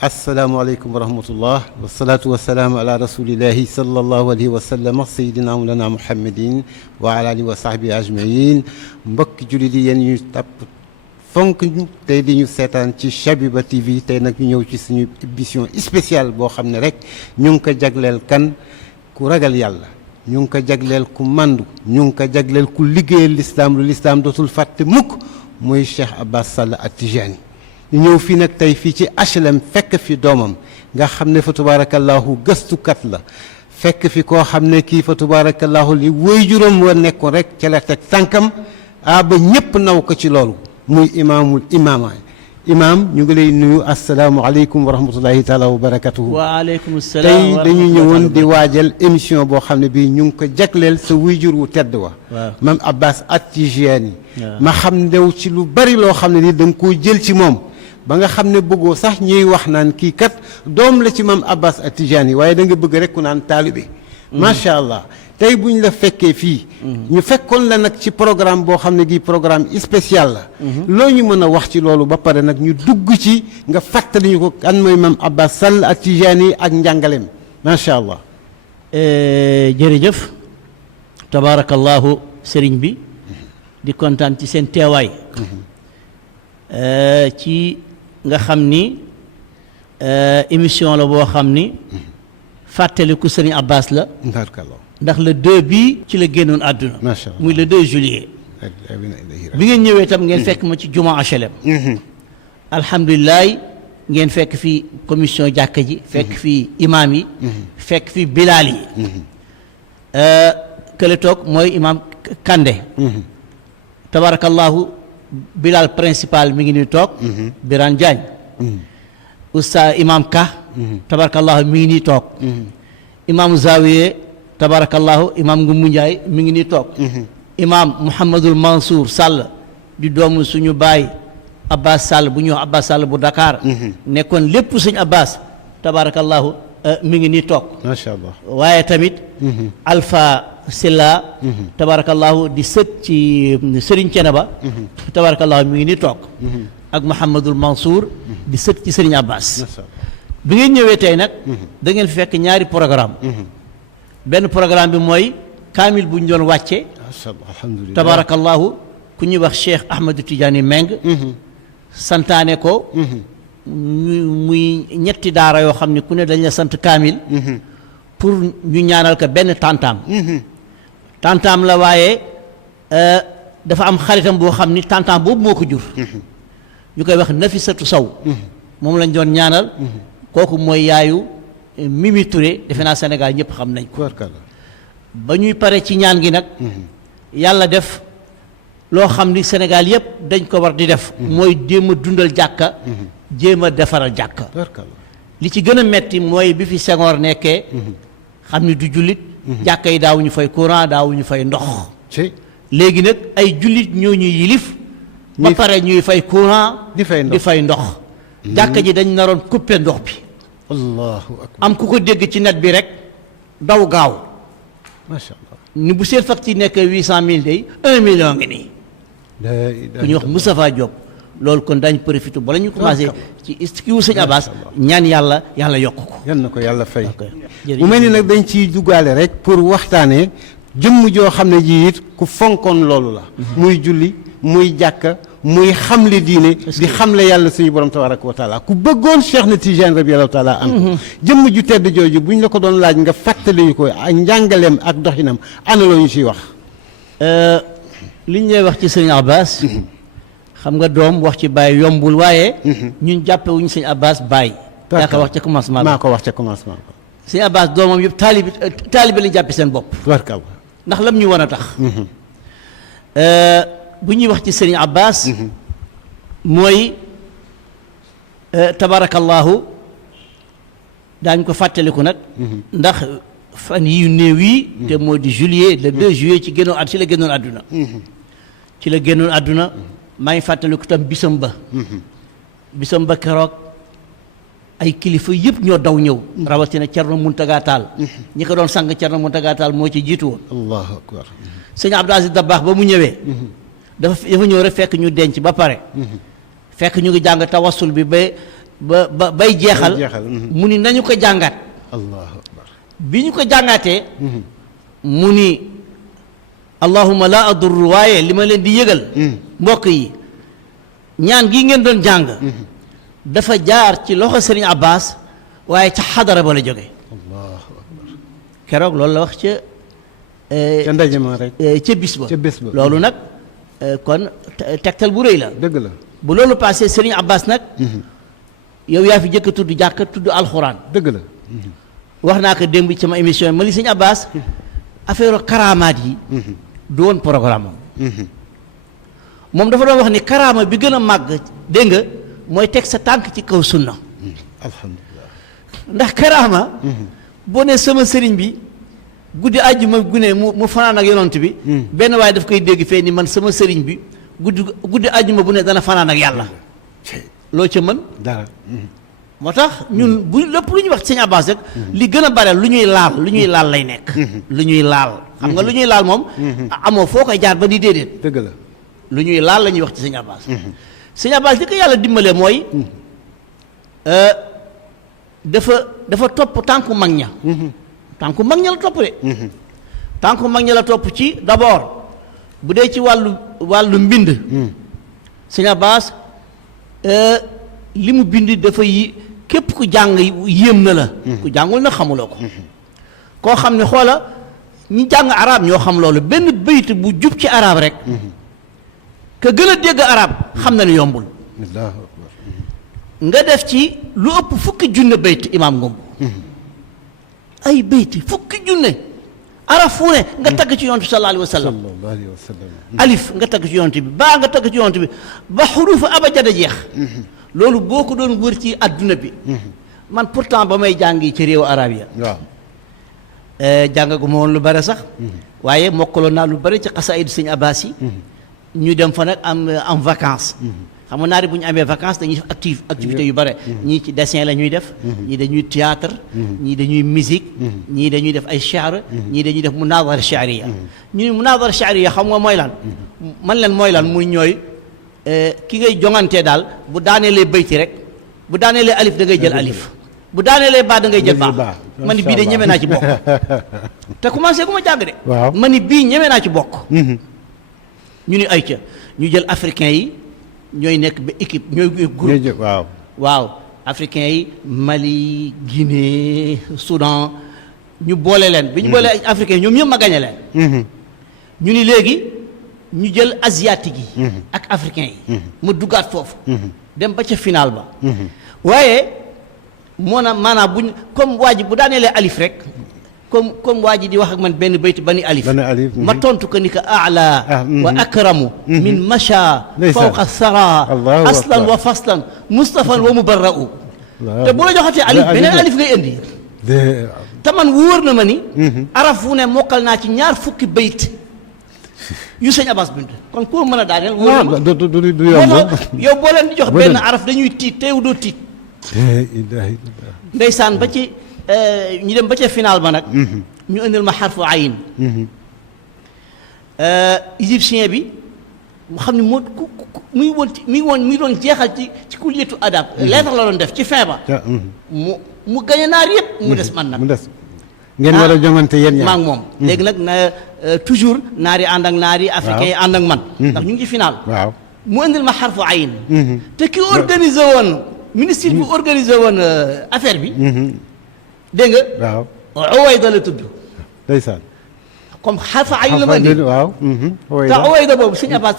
asalaamaaleykum wa rahmatullah wasalaatu wasalaamu ala rasulillahi sallallahu alayhi wa sallam sayidina mawlana muhammadin wa ala alihi wa sahbi ajmain mbokki jullit yi yéen ñu tàpp fonk ñu tey di ñu seetaan ci Chabiba TV tey nag ñu ñëw ci suñu émission spéciale boo xam ne rek ñu ngi ko jagleel kan ku ragal yàlla ñu ngi ko jagleel ku màndu ñu ngi ko jagleel ku liggéeyal lislaam lu lislaam dootul fàtte mukk muy Cheikh Abbas Sall At-Tijani ñu ñëw fii nag tey fii ci HLM fekk fi doomam nga xam ne fa tubaarakallahu gëstukat la fekk fi koo xam ne kii fa tubaarakallahu li waajuram wa nekkoon rek ca la teg tànkam ba ñépp naw ko ci loolu muy imaamul imaama imaam ñu ngi lay nuyu asalaamualeykum wa rahmatullahi taala wa barakatuhu. waaleykum salaam tey dañu ñëwoon di waajal émission boo xam ne bii ñu ngi ko jagleel sa waajur wu tedd wa maam Abbas At-Tijani ma xam new ci lu bari loo xam ne ni da nga koo jël ci moom ba nga xam ne bëggoo sax ñuy wax naan kii kat doom la ci maam Abbas At-Tijani waaye da nga bëgg rek ku naan taalibe macha allah tey bu ñu la fekkee fii ñu fekkoon la nag ci programme boo xam ne gii programme spécial la loo ñu mën a wax ci loolu ba pare nag ñu dugg ci nga fàttali ñu ko kan mooy maam Abbas Sall At-Tijani ak njàngaleem macha allah. jërëjëf tabaarakallahu sëriñ bi di kontaan ci seen teewaay ci nga xam ni émission la boo xam ni fàttaliku sëriñ Abbas la ndax le 2 bii ci la génnoon àdduna muy le 2 juillet bi ngeen ñëwee tam ngeen fekk ma ci juma HLM alhamdulilah ngeen fekk fi commission jàkka ji fekk fi imaam yi fekk fi bilaal yi kële toog mooy imaam Kande tabarakallahu bilaal principal mi ngi ni toog Birane Diagne oustaz imaam Ka tabarakallahu mi ngi nii toog imaam Zawiye tabarakallahu imaam Ngumbu Njaay mi ngi nii toog imaam Mouhamadul Mansour Sall di doomu suñu baay Abbas Sall bu ñuy wax Abbas Sall bu Dakar nekkoon lépp suñu Abbas tabarakallahu mi ngi nii toog macha allah waaye tamit Alpha Silla tabarakallahu di sët ci Serigne Thiénaba tabarakallahu mi ngi nii toog ak Mouhamadul Mansour di sët ci Serigne Abbas bi ngeen ñëwee tey nag da ngeen fekk ñaari programme benn programme bi mooy kaamil bu ñu doon wàcce alhamdulilah tabarakallahu ku ñuy wax Cheikh Ahmadou Tidiane Meng santaane ko muy ñetti daara yoo xam ne ku ne dañ la sant kaamil pour ñu ñaanal ko benn tantaam la waaye dafa am xaritam boo xam ni tantaam boobu moo ko jur ñu koy wax Nafisatu Saw moom lañ doon ñaanal kooku mooy yaayu Mimi Touré defe naa Sénégal ñëpp xam nañ ko ba ñuy pare ci ñaan gi nag yàlla def loo xam ni Sénégal yëpp dañ ko war di def mooy jéem a dundal jàkka jéem a defaral jàkka li ci gën a metti mooy bi fi Senghor nekkee xam ni du jullit jàkka yi daawuñu fay courant daawuñu fay ndox léegi nag ay jullit ñoo ñuy yilif ba pare ñuy fay courant di fay ndox jàkka ji dañ naroon couper ndox bi allahu akbar am ku ko dégg ci net bi rek daw gaaw macha allah ni bu seen facture nekk 800 000 day 1 million ngi nii ku ñuy wax Moustapha Diop loolu kon dañ profité bala ñu commencé ci kiiwu sëñ Abbas ñaan yàlla yokk ko yan na ko yàlla fay mu mel ni nag dañ ciy duggaale rek pour waxtaanee jëmm joo xam ne ji it ku fonkoon loolu la muy julli muy jàkka muy xamle diine di xamle yàlla suñu borom tabaraka wa taala ku bëggoon Cheikh na Tijaan radiyallahu taala anhu jëmm ju tedd jooju bu ñu la ko doon laaj nga fàttali ñu ko ak njàngaleem ak doxinam ana loo ñu ciy wax li ñu lay wax ci sëñ Abbas xam nga doom wax ci Baye yombul waaye ñun jàppe wuñu sëñ Abbas Baye yaa ko wax ca commencement maa ko wax ca commencement sëñ Abbas doomam yëpp taalibe lañu jàppe seen bopp ndax lam ñu wan a tax bu ñuy wax ci sëriñ Abbas mooy tabarakallahu daañu ko fàttaliku nag ndax fan yi néew yi te moo di juillet le 2 juillet ci la génnoon àdduna ci la génnoon àdduna maa ngi fàttaliku tam bisam ba keroog ay kilifa yëpp ñoo daw ñëw rawatina Cerno Muntaga Taal ñi ko doon sang Cerno Muntaga Taal moo ci jiitu woon allahu akbar sëñ Abdou Aziz Dabakh ba mu ñëwee dafa ñëw rek fekk ñu denc ba pare fekk ñu ngi jàng tawassul bi ba bay jeexal mu ni nañu ko jàngaat allahu akbar bi ñu ko jàngaatee mu ni allahumma la adurru waaye li ma leen di yëgal mbokk yi ñaan gi ngeen doon jàng dafa jaar ci loxo Serigne Abbas waaye ca xadara ba la jóge allahu akbar keroog loolu la wax ca ndaje ma rek ca bis ba ca bés ba loolu nag kon tegtal bu rëy la dëgg la bu loolu passé Serigne Abbas nag yow yaa fi jëkk a tudd jàkk tudd alxuraan dëgg la wax naa ko démb ci sama émission yi ma li Serigne Abbas affaire karaamaat yi du woon programme am moom dafa doon wax ni karaama bi gën a màgg dégg nga mooy teg sa tànk ci kaw sunna alhamdulilah ndax karaama boo ne sama sëriñ bi guddi àjjuma gune mu fanaan ak yonent bi benn waaye daf koy dégg fee ni man sama sëriñ bi guddi àjjuma bu ne dana fanaan ak yàlla loo ca mën dara moo tax ñun bu lépp lu ñuy wax ci Sëñ Abbas rek li gën a bare lu ñuy laal lay nekk lu ñuy laal xam nga lu ñuy laal moom amoo foo koy jaar ba di déedéet dëgg la lu ñuy laal la ñuy wax ci Sëñ Abbas Sëñ Abbas li ko yàlla dimbalee mooy dafa topp tànku mag ña tànku mag ña la topp de tànku mag ña la topp ci d'abord bu dee ci wàllu mbind Sëñ Abbas li mu bind dafa képp ku jàng yéem na la ku jàngul na xamuloo ko koo xam ne xoola ñi jàng arab ñoo xam loolu benn bayt bu jub ci arab rek ka gën a dégg arab xam na ne yombul allahu akbar nga def ci lu ëpp fukki junne bayt imaam ngom ay bayt fukki junne araf fu ne nga tagg ci yonent bi sallallahu alayhi wa sallam sallallahu alayhi wa sallam alif nga tagg ci yonent bi baa nga tagg ci yonent bi ba xurufa abajada jeex loolu boo ko doon wër ci adduna bi man pourtant ba may jàngi ci réewu arab ya waaw jàngagu ma woon lu bare sax waaye mokkaloon naa lu bare ci xasaayid Sëñ Abbas yi ñu dem fa nag am vacances xam nga naari bu ñu amee vacances dañuy def activité yu bare ñii ci dessin la ñuy def ñii dañuy théâtre ñii dañuy musique ñii dañuy def ay shi'r ñii dañuy def munadara shi'riya ñu munadara shi'riya xam nga mooy lan man leen mooy lan muy ñooy ki ngay jongantee daal bu daaneelee bayti rek bu daaneelee alif da ngay jël alif bu daaneelee baa da ngay jël baa ma ni bii de ñeme naa ci bokk te commencé gu ma jàng de waaw ma ni bii ñeme naa ci bokk ñu ni ay ca ñu jël africain yi ñooy nekk ba équipe ñooy groupe waaw africain yi Mali Guinée Soudan ñu boole leen bi ñu boole africain yi ñoom ñëpp ma gañe leen ñu ni léegi ñu jël asiatique yi ak africain yi ma duggaat foofu dem ba ca final ba waaye maanaam buñ comme waa ji bu daaneelee alif rek comme waa ji di wax ak man benn bayt bani alif ma tontu ko ni ko ala wa akramu min macha fawqa sara aslan wa faslan mustafan wa mubarra'u te bu la joxatee alif beneen alif ngay indi te man wóor na ma ni araf wu ne mokkal naa ci ñaar fukki bayt yu Sëñ Abbas bind kon ku mën a daaneel wóor na ma du yomb yow boo leen di jox benn araf dañuy tiit teew doo tiit ndeysaan ba ci ñu dem ba ca final ba nag ñu indil ma xarfu ayin égyptien bi mu xam ne moo muy doon jeexal ci kulliyatu adab lettre la doon def ci fin ba mu gañe naar yëpp mu des man nag mu des ngeen war a jongante yéen ñaar maa ngi moom léegi nag na toujours naar yi ànd ak naar yi africain yi ànd ak man ndax ñu ngi ci final waaw mu indil ma xarfu ayin te ki organisé woon ministre bi organisé woon affaire bi dégg nga waaw Uwayda la tudd ndeysaan comme xarfa ayin la ma indi waaw te Uwayda boobu Sëñ Abbas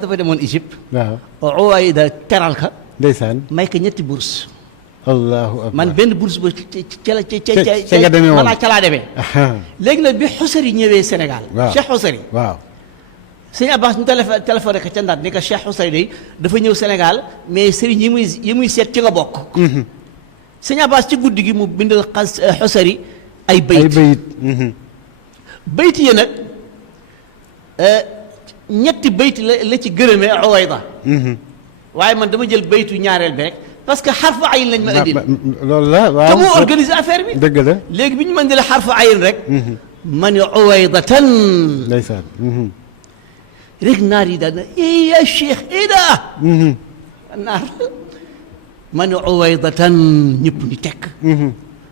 dafa demoon Égypte waaw Uwayda teral ka ndeysaan may ko ñetti bourse allahu akbar man benn bourse ba ca nga demee woon maanaam ca laa demee léegi nag bi Xusari ñëwee Sénégal Cheikh Xusari waaw Sëñ Abbas ñu téléphoné ko ca Ndar ni ko Cheikh Xusari day dafa ñëw Sénégal mais sëriñ yi muy seet ci nga bokk Sëñ Abbas ci guddi gi mu bindal Xusari ay bayt bayt yi nag ñetti bayt la ci gërëmee Uwayda waaye man dama jël baytu ñaareel bi rek parce que xarfu ayin lañ ma indil loolu la waaw te moo organisé affaire bi dëgg la léegi bi ñu ma indilee xarfu ayin rek ma ne Uwaydatan ndeysaan rek naar yi daal na ya cheikh ida naar ma ne Uwaydatan ñëpp ni tekk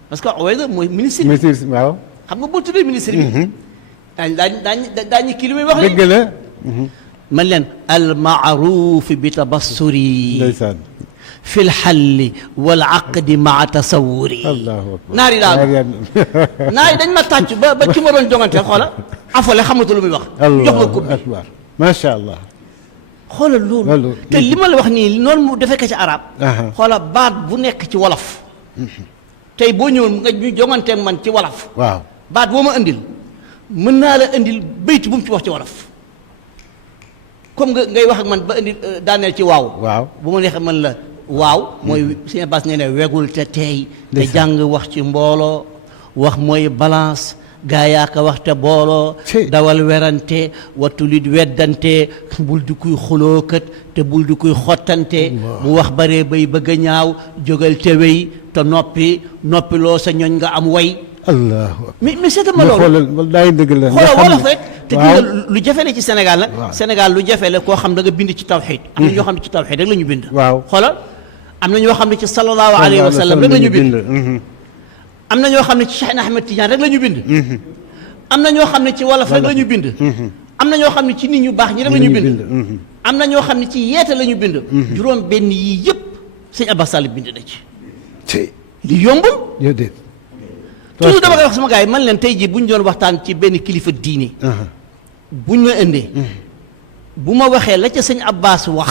parce que Uwayda mooy ministre bi ministre waaw. xam nga boo tuddee ministre bi daañu kii li muy wax dëgg la. man leen al maaruf bi tabassuri ndeysaan. fi lxalli wal aqdi maa tasawuri allahu akbar. naari daal naari dañ ma tàcc ba ci ma doon jongante xoola afale xamatu lu muy wax jox ma coupe bi akbar macha allah. xoolal loolu te li ma la wax nii noonu mu defee ko ci arab xoola baat bu nekk ci wolof tey boo ñëwoon nga ñu jonganteeg man ci wolof waaw baat boo ma indil mën naa la indil bayt bu mu ci wax ci wolof comme nga ngay wax ak man ba indil daaneel ci waaw waaw bu ma neexee man la waaw mooy Sëñ Abbas nee ne wegul te teey te jàng wax ci mbooloo wax mooy balance gaa yaa ko wax te booloo dawal werante wattu lit weddante bul di kuy xulookat te bul di kuy xottante bu wax baree bay bëgg a ñaaw jógal te wéy te noppi loo sa ñoñ nga am way allahu akbar. mais seetal ma loolu xoolal daay dëgg la. xoolal wolof rek te gis nga lu jafe la ci Sénégal nag Sénégal lu jafe la koo xam da nga bind ci tawxiid am na ñoo xam ne ci tawxiid rek la ñu bind waaw xoolal am na ñoo xam ne ci sallallahu alayhi wa sallam rek la ñu bind am na ñoo xam ne ci Cheikh Ahmed Tidiane rek la ñu bind am na ñoo xam ne ci wolof rek la ñu bind am na ñoo xam ne ci nit ñu baax ñi rek la ñu bind am na ñoo xam ne ci yeete la ñu bind juróom benn yii yëpp Sëñ Abbas Sall bind na ci li yombul toujours dama koy wax sama gars yi man leen tey jii bu ñu doon waxtaan ci benn kilifa diine buñ ma indee bu ma waxee la ca Sëñ Abbas wax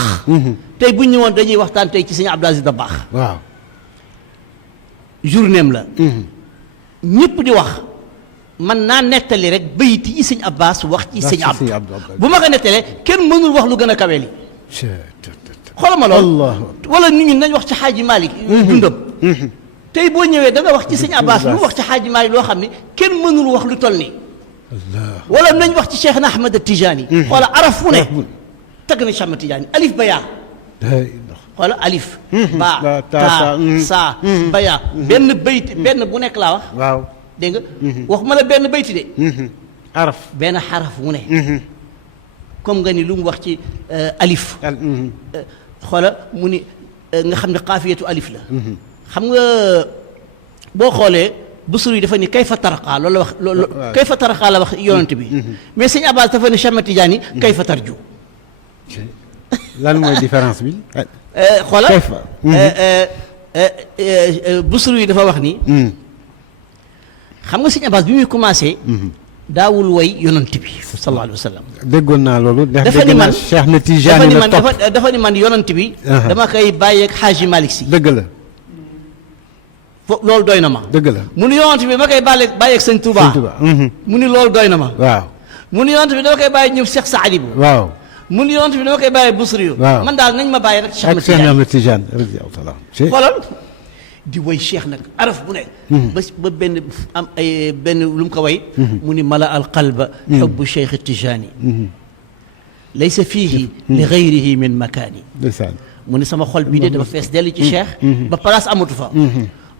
tey bu ñu ñëwoon dañuy waxtaan tey ci Sëñ Abdou Aziz Dabakh waaw journéem la ñëpp di wax man naa nettali rek bayit yi Sëñ Abbas wax ci Sëñ Abdou bu ma ko nettalee kenn mënul wax lu gën a kawe li xoolal ma loolu wala nit ñi nañ wax ci Xaaji Malick dundam tey boo ñëwee da nga wax ci Sëñ Abbas lu wax ci Xaaji Malick loo xam ne kenn mënul wax lu toll nii wala nañ wax ci Cheikh na Ahmed Tijani xoola araf fu ne tagg na Cheikh Ahmed Tijani alif ba yaa xoola alif ba ta sa ba yaa benn bayt benn bu nekk laa wax waaw dégg nga waxuma la benn bayti de araf benn xaraf wu ne comme nga ni lu mu wax ci alif xoola mu ni nga xam ne xaafiyatu alif la xam nga boo xoolee busur yi dafa ni kayfa taraqa loolu la wax loolu kayfa taraqa la wax yonent bi mais Sëñ Abbas dafa ni Cheikh Ahmed Tidiane kayfa tarju lan mooy différence bi xoola busur yi dafa wax ni xam nga Sëñ Abbas bi muy commencé daawul way yonent bi sallallahu alayhi wa sallam déggoon naa loolu dafa ni man Cheikh na Tidiane la topp dafa ni man yonent bi dama koy bàyyeeg Xaaji Malick Si dëgg la loolu doy na ma dëgg la mu ni yonent bi ma koy bàyyeeg Sëñ Touba mu ni loolu doy na ma waaw mu ni yonent bi dama koy bàyyi ñëw Cheikh Saadi bu waaw mu ni yonent bi dama koy bàyyi Busri yu man daal nañ ma bàyyi rek Cheikh Ahmed Tidiane radiyallahu taala xoolal di way Cheikh nag araf bu ne ba benn am ay benn lu mu ko way mu ni mala al qalba xubbu Cheikh Tijani laysa fiihi li gayrihi min makaani mu ni sama xol bii de dafa fees dell ci Cheikh ba place amatu fa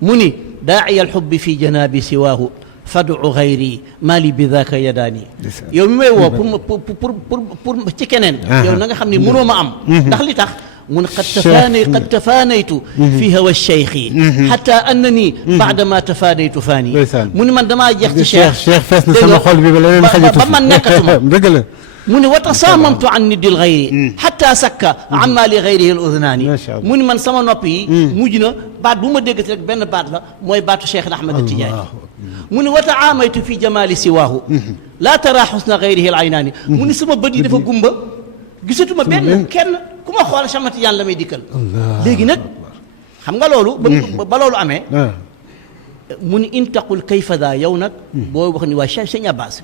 mu ni daaciya alxubbi fi janaabi siwaahu fadu gayri maa li bi daaka yadaani yow mi may woo pour ci keneen yow na nga xam ne mënoo ma am ndax li tax mu ne qad tafaanaytu fi hawa cheikhi xata annani baadama tafaanaytu faani mu ni man damaa jeex ci Cheikh fees na sama xol bi ba leneen xajatu ba man nekkatuma dëgg la mu ni wa tasaamamtu an niddil gayri xata sakka amma li gayrihi al udnaani mu ni man sama nopp yi mujj na baat bu ma déggati rek benn baat la mooy baatu Cheikh Ahmed Tidiane mu ni wa taamaytu fi jamali siwaahu laa tara xusna gayrihi al aynaani mu ni sama bët yi dafa gumba gisatuma benn kenn ku ma xool Cheikh Ahmed Tidiane la may dikkal léegi nag xam nga loolu ba loolu amee mu ni intaqul kayfa daa yow nag boo wax ni waa Cheikh Sëñ Abbas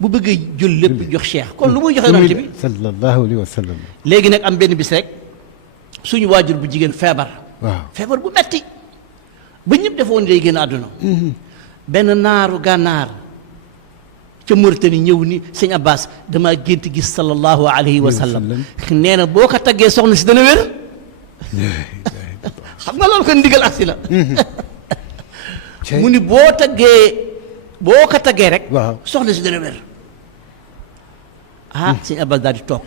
bu bëggee jël lépp jox Cheikh kon lu muy joxe yonent bi sallallahu alayhi wa sallam léegi nag am benn bis rek suñu waajur bu jigéen feebar waaw feebar bu metti ba ñëpp defoon day génn àdduna benn naaru gànnaar ca Mauritanie ñëw ni Sëñ Abbas damaa gént gis sallallahu alayhi wa sallam nee na boo ko taggee soxna si dana wér xam nga loolu ko ndigal agsi la mu ni boo ko taggee rek soxna si dana wér Sëñ Abbas daal di toog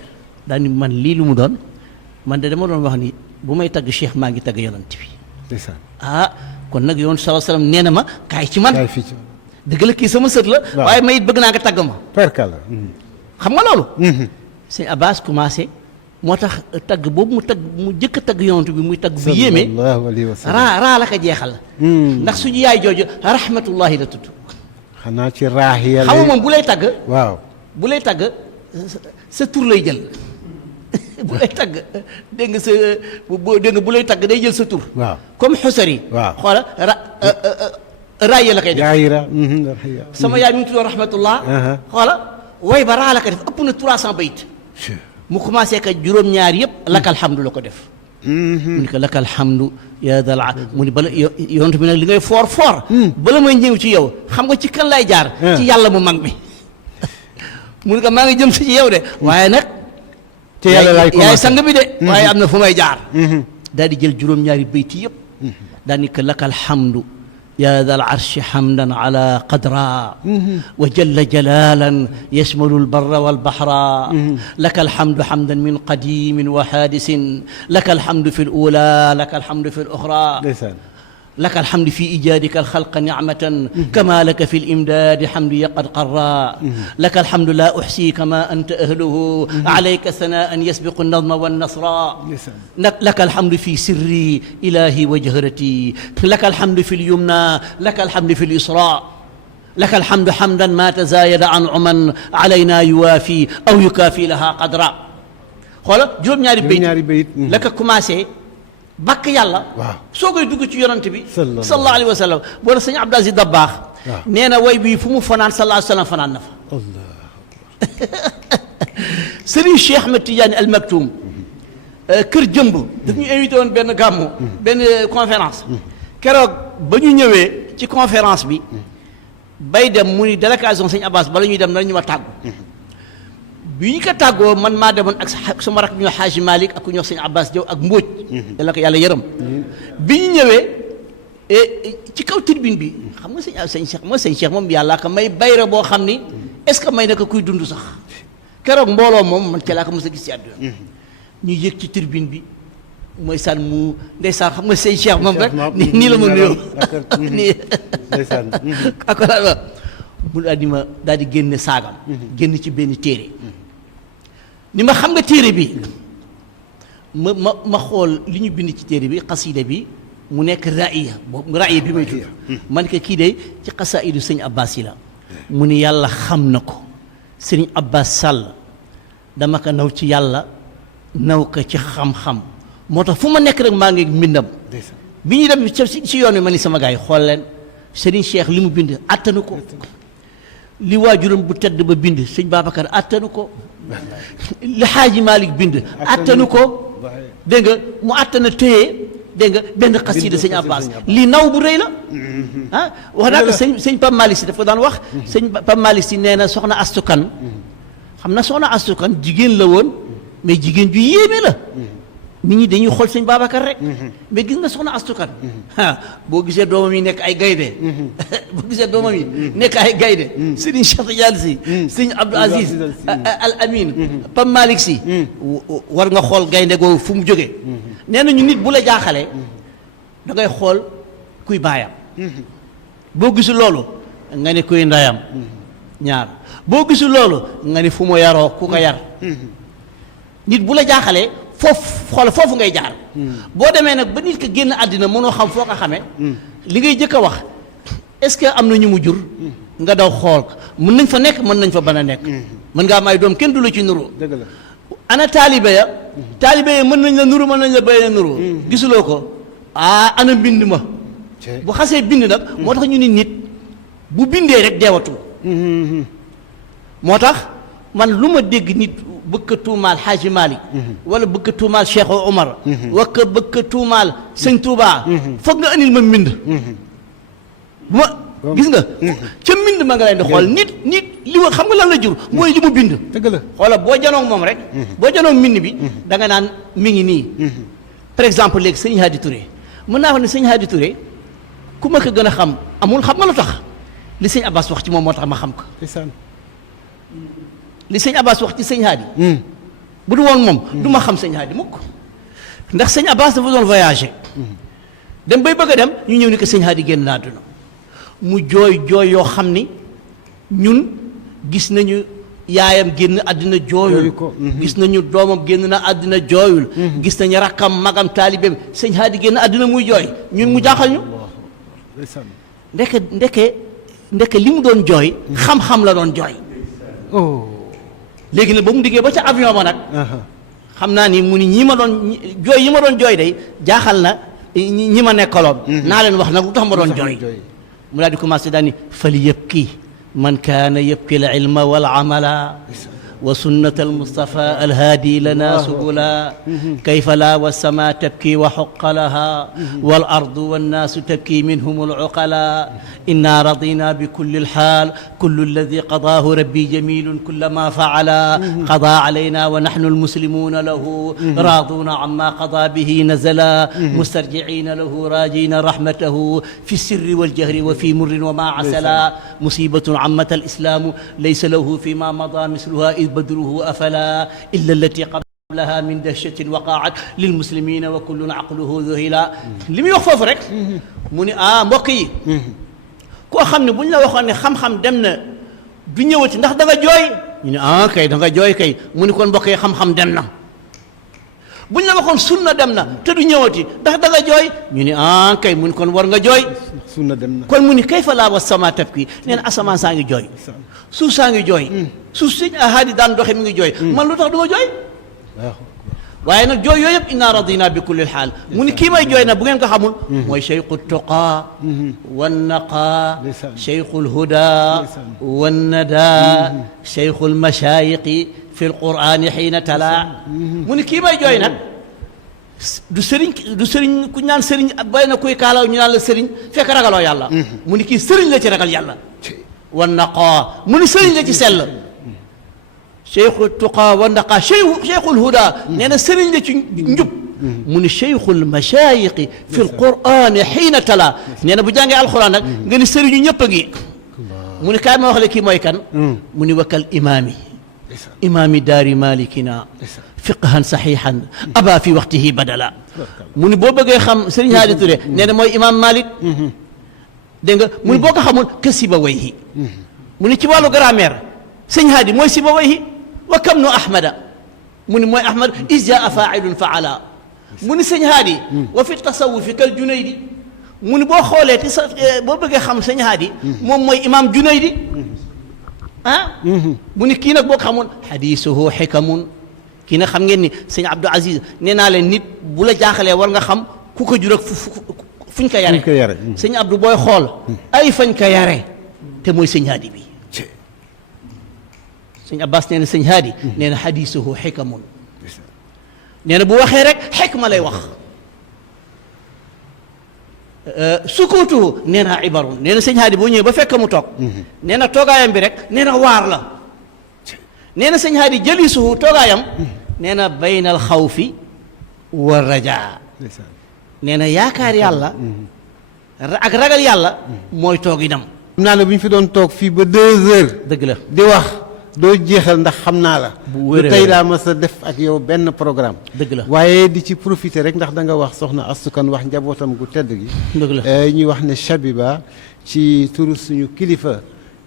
daal ni man lii lu mu doon man de dama doon wax ni bu may tagg Cheikh maa ngi tagg yonent bi ndeysaan ah kon nag yoon sallallahu alayhi wasallam nee na ma kaay ci man kaay fii ci dëgg la kii sama sët la waaw. waaye ma it bëgg naa nga tagg ma perkal xam nga loolu sëñ Abbas commencé moo tax tagg boobu mu tagg mu jëkk a tagg yonent bi muy tagg bu yéeme sallallahu alayhi wa sallam raa la ko jeexal ndax suñu yaay jooju rahmatullahi la tudd xanaa ci raaxiya xam nga moom bu lay tagg waaw bu lay tagg sa tur lay jël bu lay tagg dégg nga sa dégg nga bu lay tagg day jël sa tur waaw comme xusari waaw. xoola raaya la koy def yaayira sama yaay mi ngi tuddoon rahmatullah xoola way ba raa la ko def ëpp na 300 bayit mu commencé ka juróom-ñaar yëpp lakal hamdu la ko def mu ni ko lakal hamdu yaa dal mu ni bala yonent bi nag li ngay foor bala may ñëw ci yow xam nga ci kan lay jaar ci yàlla mu mag mi mu ni ko maa ngi jëm si ci yow de waaye nag te yàlla laay yaay sang bi de waaye am na fu may jaar daal di jël juróom-ñaari bayti yëpp daal ni ko lakal hamdu يا ذا العرش حمدا على قدرا وجل جلالا يشمل البر والبحر لك الحمد حمدا من قديم وحادث لك الحمد في الأولى لك الحمد في الأخرى لك الحمد في إيجادك الخلق نعمة كما لك في الإمداد حمدي قد قرى لك الحمد لا أحصي كما أنت أهله عليك ثناء يسبق النظم والنصر لك الحمد في سري إلهي وجهرتي لك الحمد في اليمنى لك الحمد في اليسرى لك الحمد حمدا ما تزايد عن عمن علينا يوافي أو يكافي لها قدرا خلا جوب ñaari bayt لك كوماسي bakk yàlla soo koy dugg ci yonante bi sallallahu alayhi wa sallam boo la sëñ Abdou Aziz Dabakh nee na way bi fu mu fanaan sallallahu alayhi wa sallam fanaan na fa sëriñ Cheikh Ahmed Tidiane Al Maktoum kër jëmb daf ñu invité woon benn gàmmu benn conférence keroog ba ñu ñëwee ci conférence bi bay dem mu ni délégation sëñ Abbas bala ñuy dem nañu ma tàggu bi ñu ko tàggoo man maa demoon ak sama rak ñoo Xaaji Malick ak ku ñoo sëñ Abbas Diaw ak Mbóoj yàlla ko yàlla yërëm bi ñu ñëwee ci kaw tribune bi xam nga sëñ Cheikh sëñ Cheikh moom yàlla ko may bayra boo xam ni est-ce que may na ko kuy dund sax keroog mbooloo moom man ca laa ko mos a gis ci àdduna ñu yëg ci tribune bi mooy saan mu ndeysaan xam nga sëñ Cheikh moom rek nii la ma nuyoo nii ak mu daal di génne saagam génn ci benn téere ni ma xam nga téere bi ma xool li ñu bind ci téere bi xasida bi mu nekk raaya boobu raaya bi may tudd man ko kii de ci xasaidu sëñ Abbas yi la mu ni yàlla xam na ko sëñ Abbas Sall dama ko naw ci yàlla naw ko ci xam-xam moo tax fu ma nekk rek maa ngi mbindam bi ñu dem ci yoon wi ma ni sama gars yi xool leen Serigne Cheikh li mu bind attanu ko li waajuram bu tedd ba bind sëñ Babacar attanu ko li Xaaji Malick bind attanu ko dégg nga mu attana téye dégg nga benn xasida sëñ Abbas lii naw bu rëy la ah wax naa ko sëñ Pape Malick si dafa daan wax sëñ Pape Malick si nee na soxna astukan xam na soxna astukan jigéen la woon mais jigéen ju yéeme la nit ñi dañuy xool sëñ Babacar rek mais gis nga soxna astukan boo gisee doomam yi nekk ay gaynde boo gisee doomam yi nekk ay gaynde Serigne Cheikh Tidiane Sy Serigne Abdou Aziz Al Amin Pape Malick Sy war nga xool gaynde googu fu mu jógee nee nañu nit bu la jaaxalee da ngay xool kuy baayam boo gisul loolu nga ne kuy ndayam ñaar boo gisul loolu nga ne fu mu yaroo ku ko yar nit bu la jaaxalee foofu ngay jaar boo demee nag ba nit ko génn àddina mënoo xam foo ko xamee li ngay jëkk a wax est-ce que am na ñu mu jur nga daw xool mën nañ fa nekk mën nañ fa ban a nekk mën ngaa am ay doom kenn du la ci nuru dëgg la ana taalibe ya mën nañ la nuru mën nañ la bay la nuru gisuloo ko ana mbind ma bu xasee bind nag moo tax ñu ni nit bu bindee rek deewatu moo tax man lu ma dégg nit bëgg a tuumaal Xaaji Malick wala bëgg a tuumaal Cheikh Omar wala bëgg a tuumaal Sëñ Touba foog nga andil ma mbind bu ma gis nga ca mbind ma nga leen di xool nit li ma xam nga lan la jur mooy li mu bind dëgg la xoola boo janoog moom rek boo janoog mbind bi da nga naan mi ngi nii par exemple léegi sëñ Hadi Touré mën naa wax ne sëñ Hadi Touré ku ma ko gën a xam amul xam nga lu tax li sëñ Abbas wax ci moom moo tax ma xam ko li sëñ Abbas wax ci sëñ Hadi bu du woon moom du ma xam sëñ Hadi mukk ndax sëñ Abbas dafa doon voyager dem bay bëgg a dem ñu ñëw ni ko sëñ Hadi génn na àdduna mu jooy jooy yoo xam ni ñun gis nañu yaayam génn àddina jooyul gis nañu doomam génn na àddina jooyul gis nañu rakkam magam taalibeem sëñ Hadi génn àddina muy jooy ñun mu jaaxal ñu ndeke li mu doon jooy xam-xam la doon jooy léegi nag ba mu diggee ba ca avion ba nag xam naa ni mu ni ñi ma doon jooy yi ma doon jooy day jaaxal na ñi ma nekkaloon naa leen wax nag lu tax ma doon jooy mu daal di commencé daal ni fali yabki man kaana yabki al ilma wal amala wa sunnata al mustafa al hadi lana subula kayfa la wasama tabki wa xuqa laha wal ardu wannaasu tabki minhum al uqala inna radina bi kulli al xaal kullu alladi qadaahu rabbi jamilun kulla ma faala qada alayna wa nahnu al muslimuna lahu raaduna amma qada bihi nazala mustarjicina lahu raajina rahmatahu fi sirri wal jahri wa fi murrin wa ma asala musibatun ammat al islamu laysa lahu fi ma mada misluha بدره أفلا إلا التي قبلها من دهشة وقعت للمسلمين وكل عقله ذهلا li muy wax foofu rek mu ni mbokk yi koo xam ne bu ñu la waxoon ne xam-xam dem na du ñëwati ndax da nga jooy ñu ne kay da nga jooy kay mu ni kon mbokk yi xam-xam dem na bu ñu la waxoon sunna dem na te du ñëwati ndax da nga jooy ñu ne kay mu ni kon war nga jooy sunna dem na kon mu ni kayfa laa was sama tabki nee na asamaan saa ngi jooy suuf saa ngi jooy suuf sëñ Hadi daan doxe mi ngi jooy man lu tax du ma jooy waaye nag jooy yooyu yëpp inna radina bi kulli xaal mu ni kii may jooy nag bu ngeen ko xamul mooy cheikhu tuqa wannaqa cheikhu lhuda wannada cheikhu lmachayiqi fi lqurani xiina tala mu ni kii may jooy nag du sëriñ ku ñaan sëriñ bay na kuy kaalaw ñu naan la sëriñ fekk ragaloo yàlla mu ni kii sëriñ la ci ragal yàlla wannaqa mu ni sëriñ la ci sell cheikhu tuqa wannaqa cheikhul huda nee na sëriñ la ci njub mu ni cheikhul machayiqi fi lqurani xiina tala nee na bu jàngee alquran nag nga ni sëriñu ñëpp a ngi mu ni kaay ma wax la kii mooy kan mu ni wakkal imaami daari malikina fiqhan saxihan aba fi waxtihi badala mu ni boo bëggee xam sëriñ Hadi Touré nee na mooy imam Malik dégg nga mu ni boo ko xamul ke Sibawayhi mu ni ci wàllu grammaire sëñ Hadi mooy Sibawayhi wa kam nu ahmada mu ni mooy ahmad is jaa failun faala mu ni sëñ Hadi wa fi tasawufi kal junaydi mu ni boo xoolee te sa boo bëggee xam sëñ Hadi moom mooy imam junaydi mu ni kii nag boo ko xamoon xadiisuhu xikamun kii nag xam ngeen ni sëñ Abdou Aziz nee naa leen nit bu la jaaxalee war nga xam ku ko jur ak fuñ ko yare sëñ Abdou booy xool ay fañ ko yare te mooy sëñ Hadi bi sëñ Abbas nee na sëñ Hadi nee na xadiisuhu xikamun nee na bu waxee rek xikma lay wax sukutuhu nee na ibarun nee na sëñ Hadi boo ñëwee ba fekk mu toog nee na toogaayam bi rek nee na waar la nee na sëñ Hadi jëlisuhu toogaayam nee na bayna al xawfi wa rajaa nee na yaakaar yàlla ak ragal yàlla mooy toog itam xam naa ne bu ñu fi doon toog fii ba 2 heures dëgg la di wax doo jeexal ndax xam naa la bu wér tey laa mas a def ak yow benn programme dëgg la waaye di ci profiter rek ndax da nga wax soxna Astou Kane wax njabootam gu tedd gi dëgg la ñuy wax ne Chabiba ci turu suñu kilifa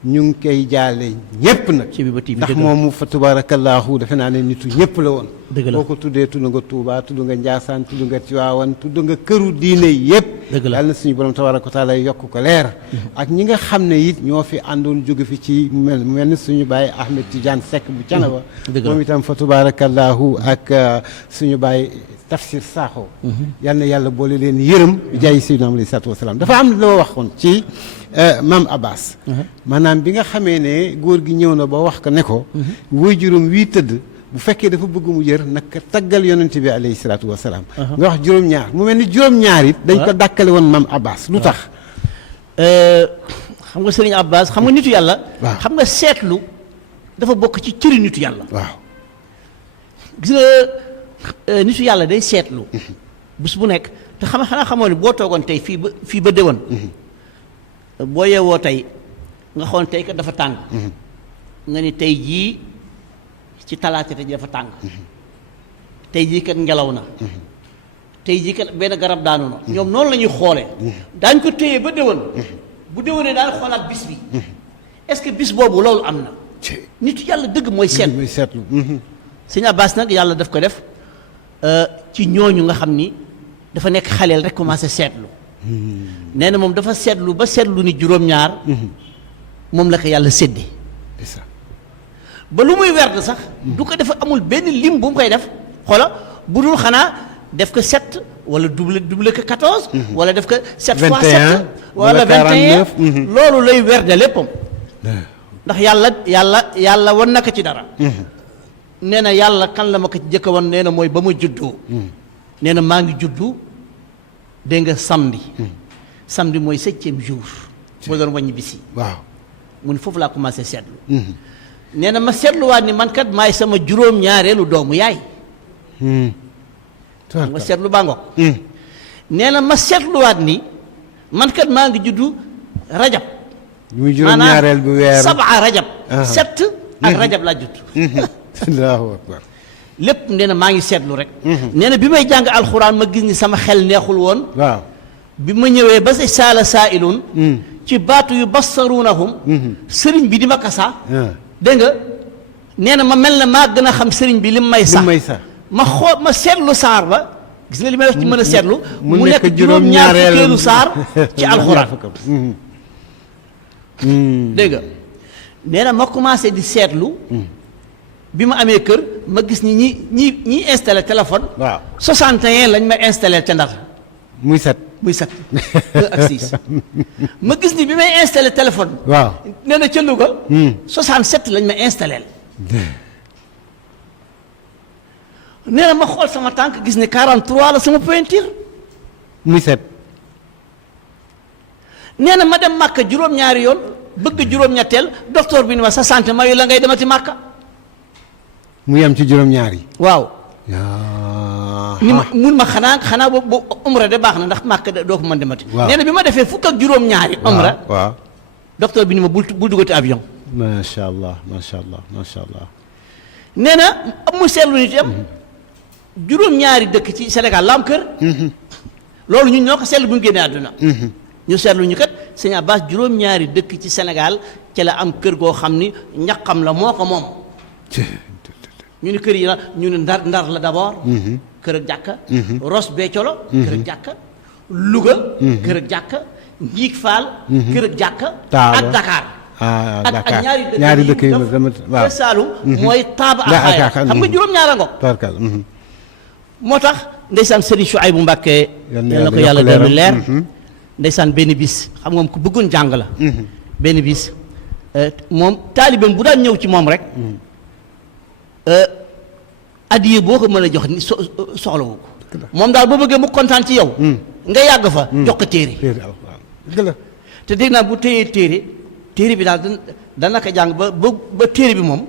ñu ngi koy jaale ñépp nag Chabiba TV ndax moomu fa tubaarakallaahu defe naa ne nitu ñépp la woon dëgg la boo ko tuddee tudd nga Touba tudd nga Njaasaan tudd nga Tiwaawan tudd nga këru diine yépp dëgg la yàlla na suñu borom tabaaraka wa taala yokk ko leer ak ñi nga xam ne it ñoo fi àndoon jóge fi ci mel ni suñu baay Ahmed Tidiane Seck bu Canaba moom itam fa tubaarakallaahu ak suñu baay Tafsir Sakho yal na yàlla boole leen yërëm bi jaay Seydina alayhi salaatu wa salaam dafa am loo waxoon ci Maam Abbas maanaam bi nga xamee ne góor gi ñëw na ba wax ko ne ko woy juróom wii tëdd bu fekkee dafa bëgg mu jër naka taggal yonent bi alayhi salaatu wa salaam nga wax juróom-ñaar mu mel ni juróom-ñaar it dañ ko dàkkale woon Maam Abbas lu tax xam nga sëriñ Abbas xam nga nitu yàlla xam nga seetlu dafa bokk ci cëri nitu yàlla waaw gis nga nitu yàlla day seetlu bés bu nekk te xanaa xamoo ne boo toogoon tey fii ba déwén boo yeewoo tey nga xool tey kat dafa tàng nga ni tey jii ci talaata te ji dafa tàng tey jii kat ngelaw na tey jii kat benn garab daanu na ñoom noonu la ñuy xoolee daañ ko téye ba déwén bu déwénee daal xoolaat bis bi est-ce que bis boobu loolu am na nitu yàlla dëgg mooy seetlu muy seetlu. sëñ Abbas nag yàlla daf ko def ci ñooñu nga xam ni dafa nekk xaleel rek commencé seetlu nee na moom dafa seetlu ba seetlu ni juróom-ñaar moom la ko yàlla séddee ba lu muy werd sax du ko dafa amul benn lim bu mu koy def xoola bu dul xanaa def ko 7 wala double ko 14 wala def ko 7 fois 7 wala 21 loolu lay werde léppam ndax yàlla wan na ko ci dara nee na yàlla kan la ma ko ci jëkk wan nee na mooy ba ma juddoo nee na maa ngi juddu dégg nga samedi mooy 7e jour boo doon wàññi bisi waaw mu ni foofu laa commencé seetlu nee na ma seetluwaat ni man kat maay sama juróom-ñaareelu doomu yaay ma seetlu baa ngoog nee na ma seetluwaat ni man kat maa ngi juddu rajab muy juróom-ñaareel bu weer sab'a rajab 7 ak rajab laa judd allahu akbar lépp nee na maa ngi seetlu rek nee na bi may jàng alxuraan ma gis ni sama xel neexul woon waaw bi ma ñëwee ba si saala saailun ci baatu yu bassaruunahum sëriñ bi di ma kasa dégg nga nee na ma mel na maa gën a xam sëriñ bi lim may sax ma xool ma seetlu saar ba gis nga li may wax ci mën a seetlu mu nekk juróom-ñaar fukkeelu saar ci alxuraan dégg nga nee na ma commencé di seetlu bi ma amee kër ma gis ni ñi installé téléphone waaw 61 lañ ma installé ca Ndar muy 7 ak 6 ma gis ni bi may installé téléphone waaw nee na ca Louga 67 lañ ma installé nee na ma xool sama tànk gis ni 43 la sama pointure muy 7 nee na ma dem Màkka juróom-ñaari yoon bëgg juróom-ñetteel docteur bi ni ma sa santé mayu la ngay demati Màkka mu yem ci juróom-ñaar yi waaw ni ma mun ma xanaa boobu umra de baax na ndax Màkka doo ko mën demati nee na bi ma defee fukk ak juróom-ñaari umra waaw docteur bi ni ma bul duggati avion macha allah macha allah macha allah nee na mu seetlu nit yam juróom-ñaari dëkk ci Sénégal la am kër loolu ñun ñoo ko seetlu bu ñu génnee àdduna ñu seetlu ñu kat sëñ Abbas juróom-ñaari dëkk ci Sénégal ci la am kër goo xam ni ñaqam la moo ko moom ñu ni kër yi la ñu ne ndar la d'abord kër ak jàkka Ross Béthio la kër ak jàkka Louga kër ak jàkka Njiig Faal kër ak jàkka ak Dakar ak ñaari dëkk yi waaw Saalum mooy Taaba ak xam nga juróom-ñaara ngoog moo tax ndeysaan Serigne Souaïbou Mbacké yal na ko yàlla dellu leer ndeysaan benn bis xam nga ku bëggoon jàng la benn bis moom taalibeem bu daan ñëw ci moom rek addiye boo ko mën a jox ni soxlawu ko moom daal boo bëggee mu kontaan ci yow nga yàgg fa jox ko téere te dégg naa bu téyee téere bi daal dana ko jàng ba téere bi moom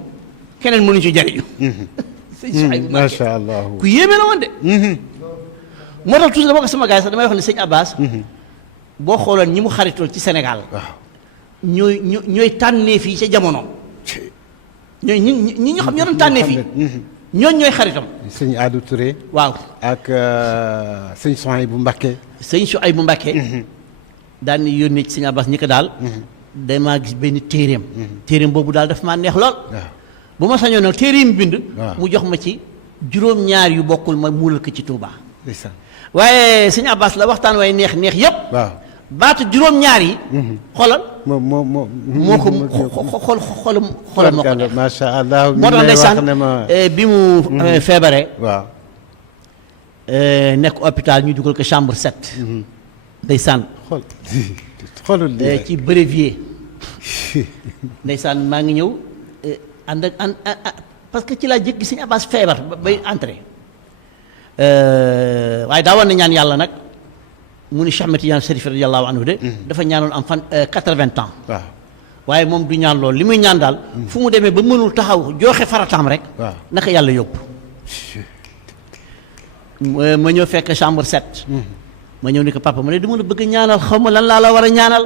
keneen mënuñu ci jariñu sëñ Souaïbou Mbacké macha allah ku yéeme la woon de moo tax toujours dama ko sama gars yi sax damay wax ne sëñ Abbas boo xooloon ñi mu xaritool ci Sénégal ñooy tànnee fii ca jamono ñooy ñi ñu xam ñoo doon tànnee fii ñooy xaritam sëñ Adou Touré waaw ak sëñ Souaïbou Mbacké sëñ Souaïbou Mbacké daan ni yónnee ci sëñ Abbas ñi ko daal damaa gis benn téeréem boobu daal daf maa neex lool bu ma sañoon nag téere yi mu bind mu jox ma ci juróom-ñaar yu bokkul ma muulal ko ci Touba waaye sëñ Abbas la waxtaan way neex yëpp baatu juróom-ñaar yi xoolal moo ko xoolal moo ko def macha allah moo tax ndeysaan bi mu feebaree waaw nekk hôpital ñu dugal ko chambre 7 ndeysaan xoolal ci Brévier ndeysaan maa ngi ñëw ànd parce que ci laa jëkk sëñ Abbas feebar bay entré waaye daa war na ñaan yàlla nag mu ni Cheikh Ahmed Tidiane Chérif radiyallahu anhu de dafa ñaanoon am fan 80 ans waaye moom du ñaan loolu li muy ñaan daal fu mu demee ba mënul taxaw jooxe farataam rek naka yàlla yóbbu ma ñëw fekk chambre 7 ma ñëw ni ko papa ma ne dama la bëgg ñaanal xaw ma lan laa la war a ñaanal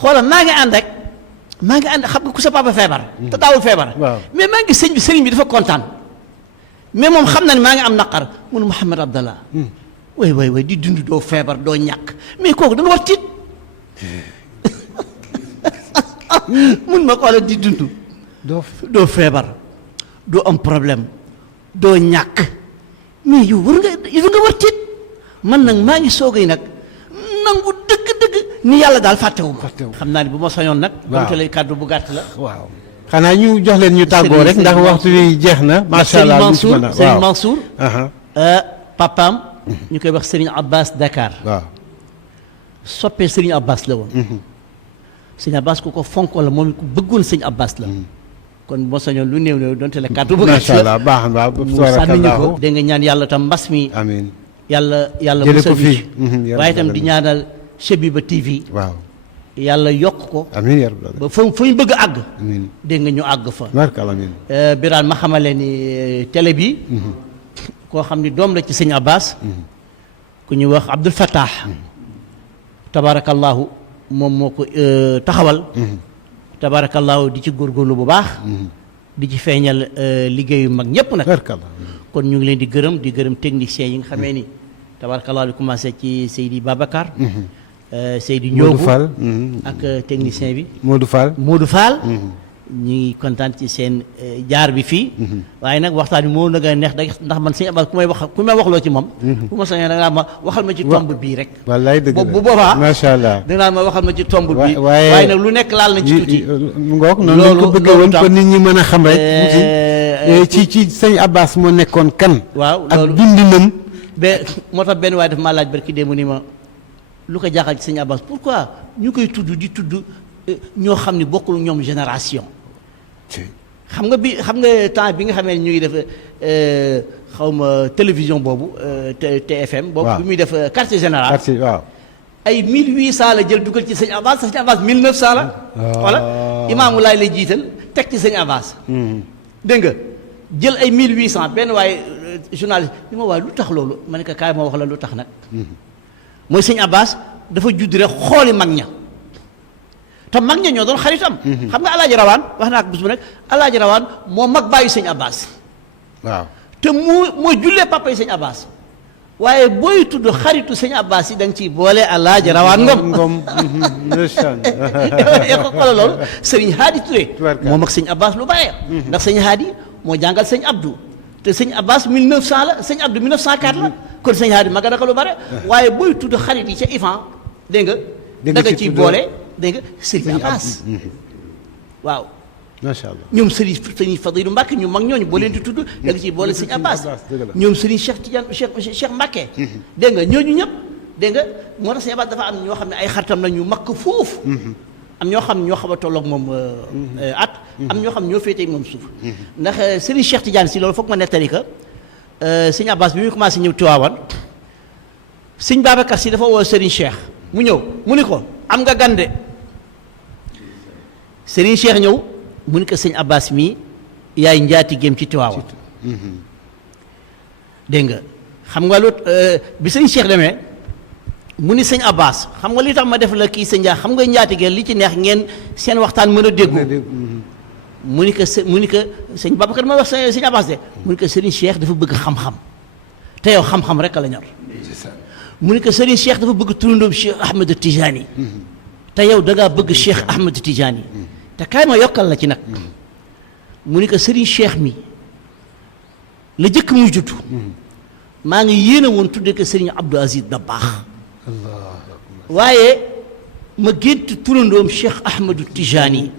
xoolal maa ngi ànd xam nga ku sa papa feebar te daawul feebar mais maa ngi sëriñ bi dafa kontaan mais moom xam na ne maa ngi am naqar mu ne Mouhamed Abdallah way di dund doo feebar doo ñàkk mais kooku da nga war tiit mun ma xoolal di dund doo feebar doo am problème doo ñàkk mais yow nga war tiit man nag maa ngi soogay nag nangu dëgg-dëgg ni yàlla daal fàttewu ma xam naa ni bu ma sañoon nag donte lay kàddu bu gàtt la waaw xanaa ñu jox leen ñu tàggoo rek ndax waxtu wi jeex na macha allah Serigne Mansour papaam ñu koy wax Serigne Abbas Dakar waaw soppee Serigne Abbas la woon Serigne Abbas ku ko fonk la moom ku bëggoon Serigne Abbas la kon moo sañoon lu néew donte la kàddu bu gàtt la macha allah baax na mu sànni ñu ko dégg nga ñaan yàlla tam mbas mi amiin yàlla jële ko musal fii waaye itam di ñaanal Chebiba TV waaw yàlla yokk ko amiin yaa rabbal ba fa ñu bëgg a àgg amiin dégg nga ñu àgg fa barkal amiin Birane ma xamale ni télé bi koo xam ni doom la ci sëñ Abbas ku ñuy wax Abdoul Fattah tabarakallahu moom moo ko taxawal tabarakallahu di ci góorgóorlu bu baax di ci feeñal liggéeyu mag ñëpp nag barkal kon ñu ngi leen di gërëm techniciens yi nga xamee ni tabarakallahu di commencé ci Seydi Babacar Seydi Ndiogu ak technicien bi Modou Fall ñu ngi kontaan ci seen jaar bi fii waaye nag waxtaan bi moo nag a neex ndax man sëñ Abbas ku may waxloo ci moom bu ma sañoon da nga ma waxal ma ci tomb bii rek wallaay dëgg la bu boobaa macha allah da nga ma waxal ma ci tomb bii waaye nag lu nekk laal na ci tuuti ngoog noonu lañ ko bëggee woon ko nit ñi mën a xam rek ci sëñ Abbas moo nekkoon kan waaw ak loolu dundinam moo tax benn waaye daf maa laaj barki démb ni ma lu ko jaaxal ci sëñ Abbas pourquoi ñu koy tudd di tudd ñoo xam ni bokkul ñoom génération xam nga temps bi nga xamee ne ñu ngi def xawma télévision boobu TFM boobu bi muy def quartier général waaw ay 1800 la jël dugal ci sëñ Abbas 1900 la voilà imaamu laay lay jiital teg ci sëñ Abbas dégg nga jël ay 1800 benn waaye journaliste ni ma waaye lu tax loolu ma ne ko kaay ma wax la lu tax nag mooy sëñ Abbas dafa judd rek xooli mag ña te mag ña ñoo doon xaritam xam nga alaaji rawaan wax naa ko bis bu nekk alaaji rawaan moo mag bàyyi sëñ Abbas waaw te mooy jullee papa yi sëñ Abbas waaye booy tudd xaritu sëñ Abbas yi da nga ciy boole alaaji rawaan ngom yaa ko xoolal loolu sëriñ Haadi Touré moo mag sëñ Abbas lu bàyyee ndax sëñ Haadi moo jàngal sëñ Abdou te sëñ Abbas 1900 la sëñ Abdou 1904 la kon sëñ Haadi maga naka lu bare waaye booy tudd xarit yi ca ifan dégg nga da nga ciy boole dégg nga sëriñ Abbas waaw macha allah ñoom sëriñ Fadilu Mbàkke ñu mag ñooñu boo leen di tudd da nga ciy boole sëriñ Abbas ñoom sëriñ Cheikh Tidiane Cheikh Mbàkke dégg nga ñooñu ñëpp dégg nga moo tax sëriñ Abbas dafa am ñoo xam ne ay xaritam la ñu mag foofu am ñoo xam ñoo xaw a tolloog moom at am ñoo xam ñoo féetee moom suuf ndax sëriñ Cheikh Tidiane si loolu foog ma nettali ka sëriñ Abbas bi muy commencé ñëw Tiwaawan sëriñ Babacar si dafa woo sëriñ Cheikh mu ñëw mu ni ko am nga gande sëriñ Cheikh ñëw mu ni ko sëñ Abbas mii yaay njaati géem ci Tiwaawan dégg nga xam nga lu bi sëñ Cheikh demee mu ni sëñ Abbas xam nga li tax ma def la kii sëñ xam nga njaati géem li ci neex ngeen seen waxtaan mën a déggu mu ni ko sëñ Babacar ma wax sëñ Abbas de mu ni ko sëriñ Cheikh dafa bëgg xam-xam te yow xam-xam rek la ñor mu ni ko sëriñ Cheikh dafa bëgg turandoom Cheikh Ahmed Tijani te yow da ngaa bëgg Cheikh Ahmed Tijani te kaay ma yokkal la ci nag mu ni ko sëriñ Cheikh mi la jëkk muy juddu maa ngi yéene woon tudde ko sëriñ Abdou Aziz Dabakh waaye ma gént turandoom Cheikh Ahmed Tijani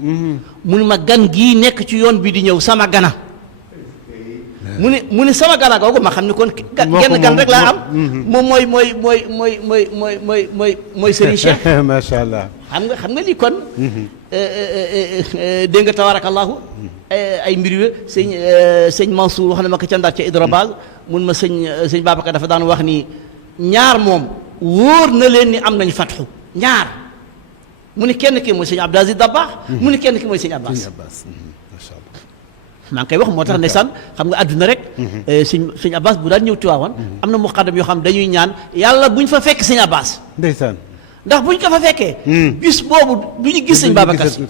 mu ni ma gan gii nekk ci yoon bi di ñëw sama gana mu ni sama gana googu ma xam ni kon genn gan rek laa am moom mooy Serigne Cheikh macha allah xam nga lii kon dégg nga tabarakallahu ay mbir yu sëñ Mansour wax na ma ko ca Ndar ca Hydrobase mun ma sëñ Babacar dafa daan wax ni ñaar moom wóor na leen ni am nañ fatxu ñaar mu ni kenn ki mooy sëñ Abdou Aziz Dabakh mu ni kenn ki mooy sëñ Abbas maa ngi koy wax moo tax ndeysaan xam nga àdduna rek sëñ Abbas bu daan ñëw Tiwaawan am na muqaddam yoo xam dañuy ñaan yàlla buñ fa fekk sëñ Abbas ndeysaan ndax buñ ko fa fekkee bis boobu du ñu gis sëñ Babacar Si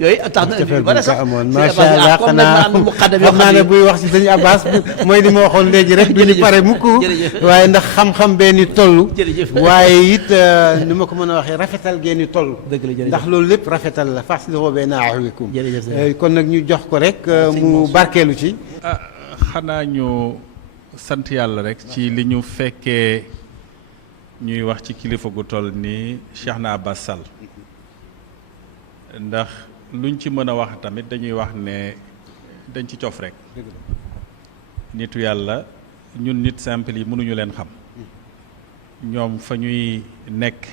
yooyu tax na cofeel yu bari bu ko sax amoon sëñ macha Abbas allah comme nag ma am na muqaddam yoo xam naa xam ne ne buy wax ci sëñ Abbas mooy li ma waxoon léegi rek du ñu pare mukk jërëjëf. waaye ndax xam-xam bee ni toll Jërëjëf. waaye it ni ma ko mën a waxee rafetal gee ni toll dëgg la jërëjëf. ndax loolu lépp rafetal la faslihu bayna axawikum Jërëjëf. kon nag ñu jox ko rek sëñ mu Mansour. barkeelu ci ah xanaa ñu sant yàlla rek ci li ñu fekkee ñuy wax ci kilifa gu toll nii Cheikhna Abbas Sall ndax luñ ci mën a wax tamit dañuy wax ne dañ ci cof rek nitu yàlla ñun nit simple yi mënuñu leen xam ñoom fa ñuy nekk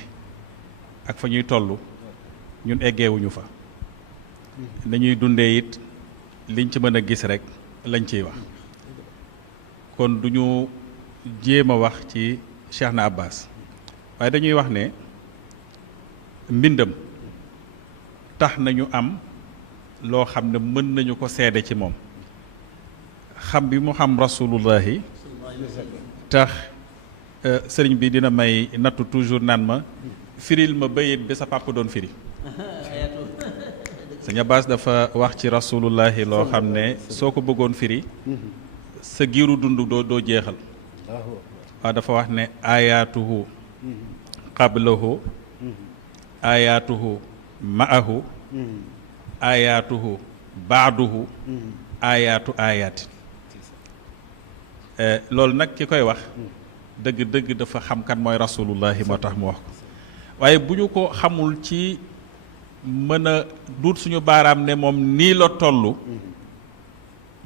ak fa ñuy toll ñun eggeewuñu fa nañuy dundee it liñ ci mën a gis rek lañ ciy wax kon du ñu jéem a wax ci Cheikhna Abbas waaye dañuy wax ne mbindam tax nañu am loo xam ne mën nañu ko seede ci moom xam bi mu xam rasulullahi tax sëriñ bi dina may nattu toujours naan ma firil ma bayit bi sa papa doon firi sëñ Abbas dafa wax ci rasulullahi loo xam ne soo ko bëggoon firi sa giiru dund doo jeexal waaw dafa wax ne ayaatuhu qablahu ayaatuhu ma'ahu ayaatuhu baaduhu ayaatu ayaati loolu nag ki koy wax dëgg-dëgg dafa xam kan mooy rasulullahi moo tax mu wax ko waaye bu ñu ko xamul ci mën a duut suñu baaraam ne moom nii la toll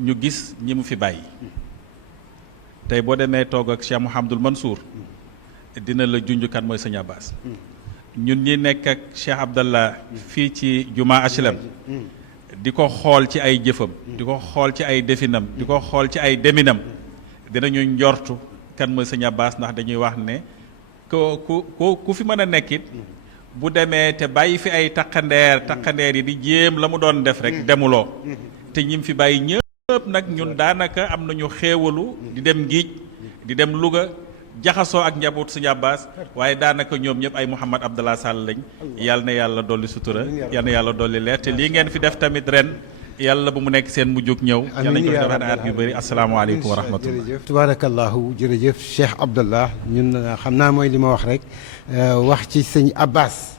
ñu gis ñi mu fi bàyyi tey boo demee toog ak Cheikh Mouhamadul Mansour dina la junj kan mooy sëñ Abbas ñun ñi nekk ak Cheikh Abdallah fii ci Juma HLM di ko xool ci ay jëfam di ko xool ci ay definam di ko xool ci ay deminam dinañu njortu kan mooy sëñ Abbas ndax dañuy wax ne ku fi mën a nekkit bu demee te bàyyi fi ay taqandeer yi di jéem la mu doon def rek demuloo te ñim fi bàyyi ñëpp nag ñun daanaka am nañu xéewalu di dem Giij di dem Louga jaxasoo ak njaboot sëñ Abbas waaye daanaka ñoom ñëpp ay Mouhamad Abdallah Sall lañ yàlla na yàlla dolli sutura yàlla na yàlla dolli leer te lii ngeen fi def tamit ren yàlla bu mu nekk seen mujjug ñëw yàlla nañu ko defaat at yu bëri asalaamaaleykum wa rahmatullah jërëjëf tabarakallahu jërëjëf Cheikh Abdallah ñun xam naa mooy li ma wax rek wax ci sëñ Abbas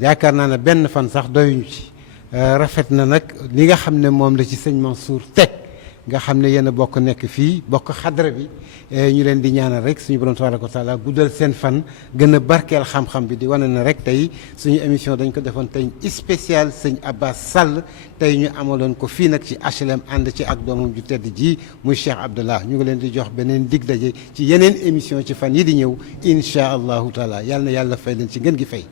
yaakaar naa ne benn fan sax doyuñu ci rafet na nag li nga xam ne moom la ci sëñ Mansour teg nga xam ne yéen a bokk nekk fii bokk xadra bi ñu leen di ñaanal rek suñu borom tabaraka wa taala guddal seen fan gën a barkeel xam-xam bi di wane na rek tey suñu émission dañ ko defoon tey spécial sëñ Abbas Sall tey ñu amaloon ko fii nag ci HLM ànd ci ak doomam ju tedd ji muy Cheikh Abdallah ñu ngi leen di jox beneen dig daje ci yeneen émission ci fan yi di ñëw incha allahu taala yàlla na yàlla fay leen ci ngeen gi fay